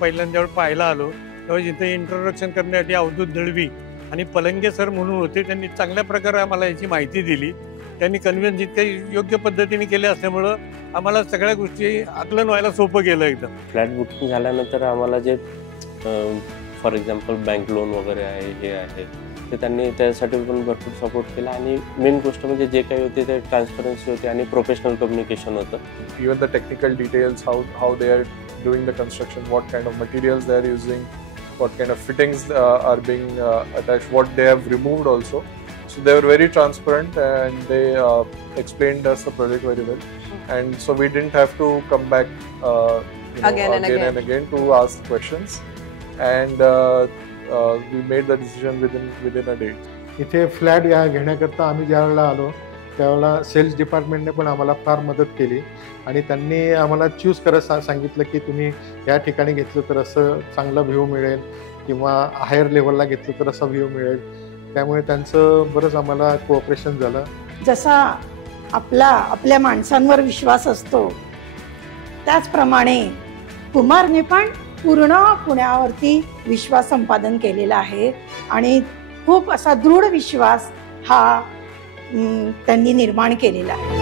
पहिल्यांदा पाहायला आलो तेव्हा जिथे इंट्रोडक्शन करण्यासाठी अवधूत दळवी आणि पलंगे सर म्हणून होते, त्यांनी चांगल्या प्रकारे आम्हाला याची माहिती दिली. त्यांनी कन्व्हिन्स जितक्या योग्य पद्धतीने केले असल्यामुळं आम्हाला सगळ्या गोष्टी आकलन व्हायला सोपं गेलं एकदम. फ्लॅट बुकिंग झाल्यानंतर आम्हाला J for example bank loan वगैरे आहे हे आहे ते त्यांनी त्यासाठी पण भरपूर सपोर्ट केला आणि मेन गोष्ट म्हणजे जे काही होते ते ट्रान्सपरन्सी होती आणि प्रोफेशनल कम्युनिकेशन होतं. Even the technical details, how they are doing the construction, what kind of materials they are using, what kind of fittings are being attached, what they have removed also. So they were very transparent and they explained us the project very well. And so we didn't have to come back again and again to ask questions. And we made the decision within a day. इथे flat घेण्याकरता आम्ही ज्यावेळेला आलो त्यावेळेला cells डिपार्टमेंटने पण आम्हाला फार मदत केली आणि त्यांनी आम्हाला चूज करत सांगितलं की तुम्ही या ठिकाणी घेतलं तर असं चांगला व्ह्यू मिळेल किंवा हायर लेवलला घेतलं तर असा व्ह्यू मिळेल. त्यामुळे त्यांचं बरंच आम्हाला कोऑपरेशन झालं. जसा आपल्या माणसांवर विश्वास असतो त्याचप्रमाणे कुमारने पण पूर्ण पुण्यावरती विश्वास संपादन केलेला आहे आणि खूप असा दृढ विश्वास हा त्यांनी निर्माण केलेला आहे.